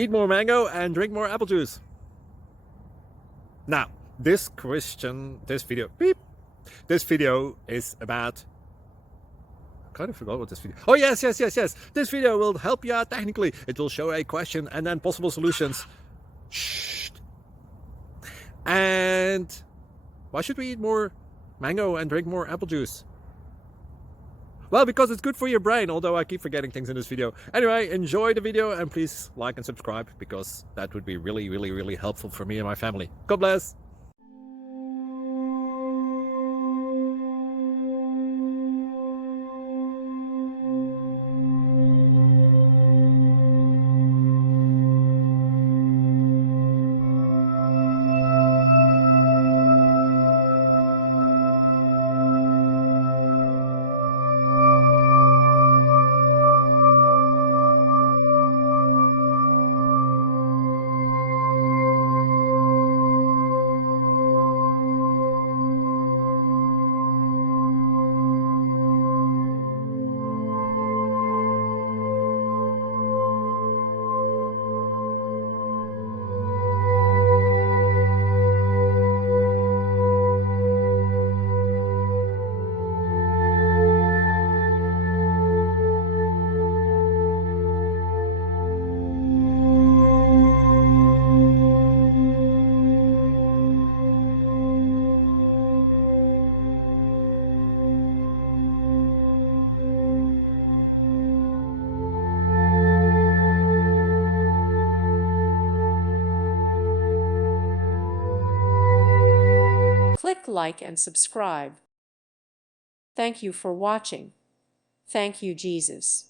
Eat more mango and drink more apple juice. Now, this video is about... I kind of forgot what this video... Oh, yes. This video will help you out technically. It will show a question and then possible solutions. Shh. And why should we eat more mango and drink more apple juice? Well, because it's good for your brain, although I keep forgetting things in this video. Anyway, enjoy the video and please like and subscribe, because that would be really helpful for me and my family. God bless! Click like and subscribe. Thank you for watching. Thank you, Jesus.